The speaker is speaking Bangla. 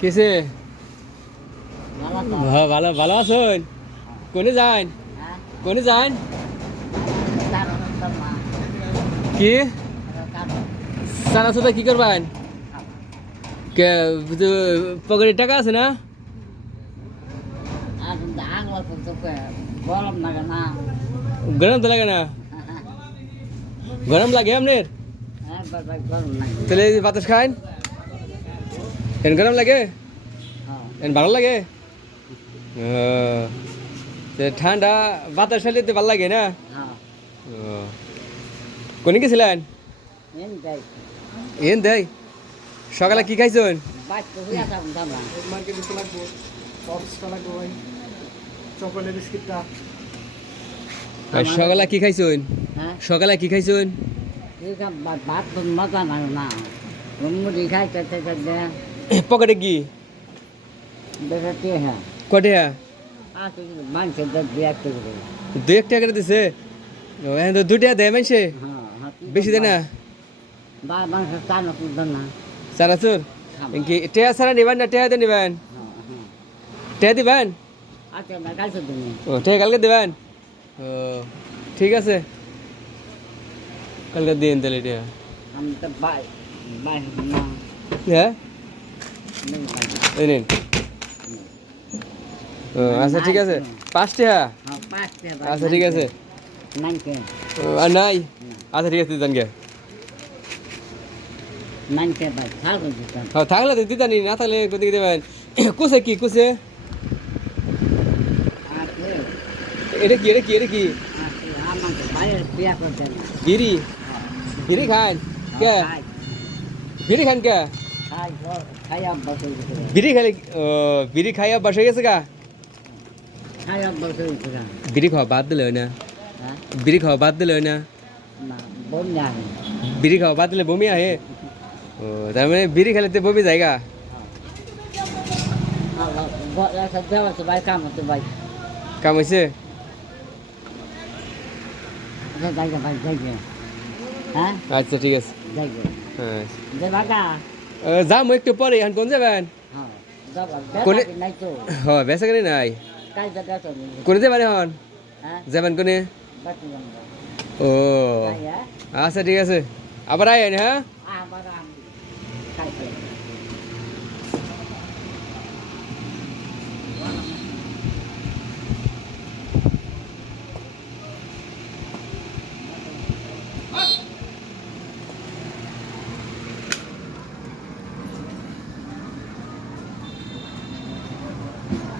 কিসে ভালো ভালো আছেন? কোনে যান? কোনে যান? কি সারা সুদা কি করবেন? কে পকেটে টাকা আছে না? গরম তো লাগে না? গরম লাগে আপনার? তাহলে বাতাস খান? এন গরম লাগে? এন ভালো লাগে? ঠান্ডা বাতাস খাইলে তো ভালো লাগে না? কোনে গেছিলেন? এন দেয় সকালে কি খাইছেন? সকালে কি খাইছেন? সকালে কি খাইছেন? পকেটে কি কটে? দু এক টাকা করে দিছে? এখন তো 2 টাকা দেয় মাইছে, বেশি দেয় না? চানাচুর কি টেয়া ছাড়া নিবেন না টেয়া দিয়ে নিবেন? টেয়া দিবেন? ও টেয়া কালকে দিবেন? ও ঠিক আছে, কালকে দিন তাহলে টেয়া। হ্যাঁ এই নিন। ও আচ্ছা ঠিক আছে, 5 টাকা? আচ্ছা ঠিক আছে। আর নাই? আচ্ছা ঠিক আছে দিতাম গে। থাকলে তো দিতানি, না থাকলে কোথায় দেবেন? কুসে কি কুসে? এটা কি এটা কি এটা কি? বিড়ি? বিড়ি খান কে? বিড়ি খান কে? বিড়ি খালি বিড়ি খাই অভ্যাস হয়ে গেছে গা? বিড়ি খাওয়া বাদ দিলে হয় না? বিড়ি খাওয়া বাদ দিলে হয় না? বিড়ি খাওয়া বাদ দিলে বমি আহে? ও তার মানে বিড়ি খেলে তো বমি জায়গা? কাম হয়েছে? আচ্ছা ঠিক আছে। হ্যাঁ যাম একটু পরে, এখন কোন যাবেন? কোনে? হ্যাঁ বেসা করে নাই কোনে যাবেন এখন? যাবেন কোনে? ও আচ্ছা ঠিক আছে, আবার আইন। হ্যাঁ